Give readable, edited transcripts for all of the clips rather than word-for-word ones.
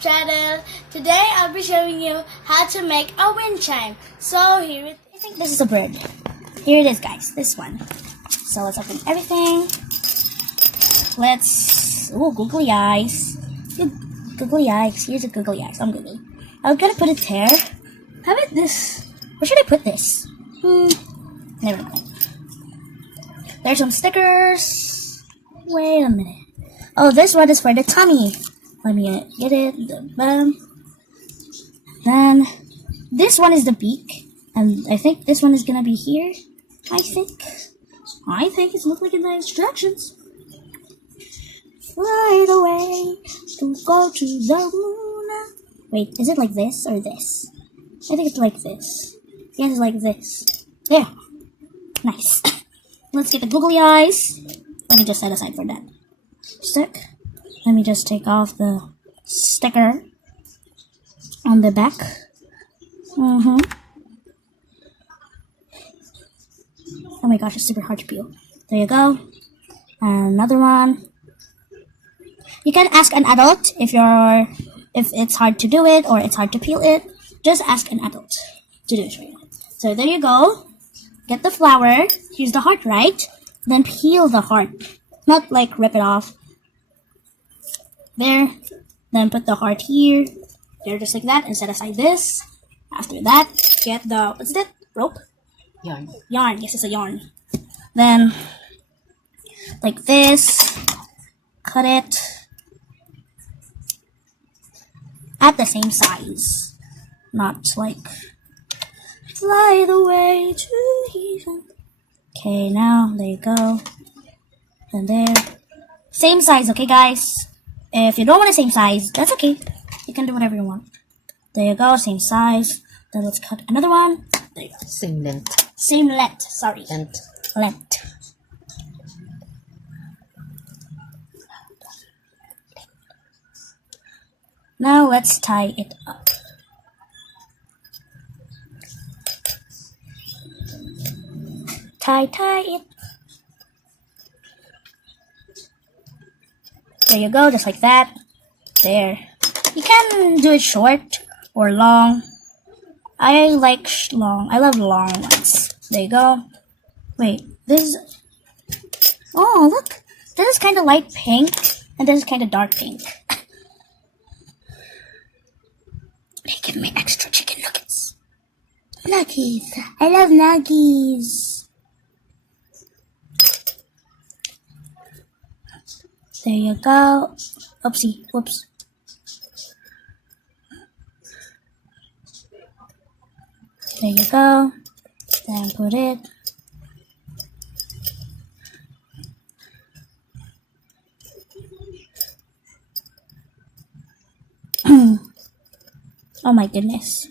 Channel. Today I'll be showing you how to make a wind chime. So here it is. I think this is a bird. Here it is, guys. This one. So let's open everything. Googly eyes. Googly eyes. Here's a googly eyes. I'm googly. I'm gonna put it there. How about this? Where should I put this? Never mind. There's some stickers. Wait a minute. Oh, this one is for the tummy. Let me get it. Then this one is the beak, and I think this one is gonna be here. I think it looks like in the instructions. Fly away to go to the moon. Wait, is it like this or this? I think it's like this. Yes, it's like this. There. Nice. Let's get the googly eyes. Let me just set aside for that. Stick. Let me just take off the sticker on the back. Oh my gosh, it's super hard to peel. There you go. Another one. You can ask an adult if it's hard to do it or it's hard to peel it. Just ask an adult to do it for you. So there you go. Get the flower. Here's the heart, right? Then peel the heart. Not like rip it off. There, then put the heart here, there, just like that, and set aside this. After that, get the, what's that, rope? Yarn, yes, it's a yarn. Then, like this, cut it at the same size, not like, fly the way to heaven. Okay, now, there you go, and there, same size, okay guys? If you don't want the same size, that's okay. You can do whatever you want. There you go, same size. Then let's cut another one. There you go. Same length. Same length, sorry. Length. Now let's tie it up. Tie it. There you go, just like that. There. You can do it short or long. I like long. I love long ones. There you go. Wait, this is... Oh, look. This is kind of light pink, and this is kind of dark pink. They give me extra chicken nuggets. Nuggies. I love nuggies. There you go. Oopsie. Whoops. There you go. Then put it. Oh my goodness.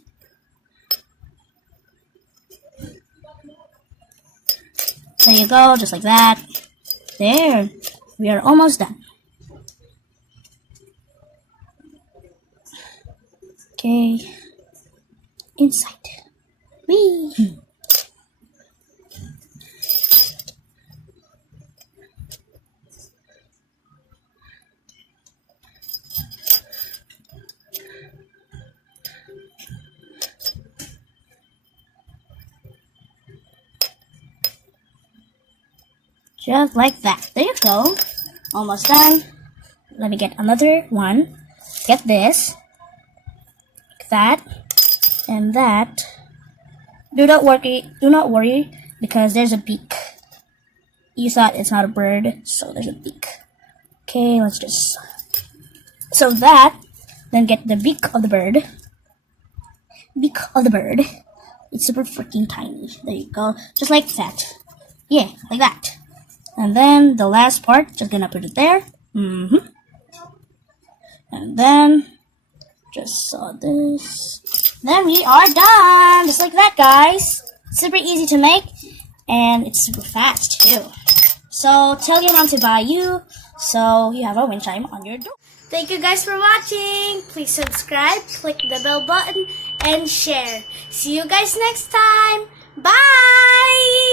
There you go, just like that. There. We are almost done. Okay. Inside. Whee! Just like that. There you go. Almost done. Let me get another one. Get this. Like that. And that. Do not worry because there's a beak. You thought it's not a bird, so there's a beak. Okay, let's just... So that, then get the beak of the bird. Beak of the bird. It's super freaking tiny. There you go. Just like that. Yeah, like that. And then the last part, just gonna put it there. And then just saw this. Then we are done. Just like that, guys. Super easy to make, and it's super fast too. So tell your mom to buy you so you have a wind chime on your door. Thank you guys for watching. Please subscribe, click the bell button, and share. See you guys next time. Bye!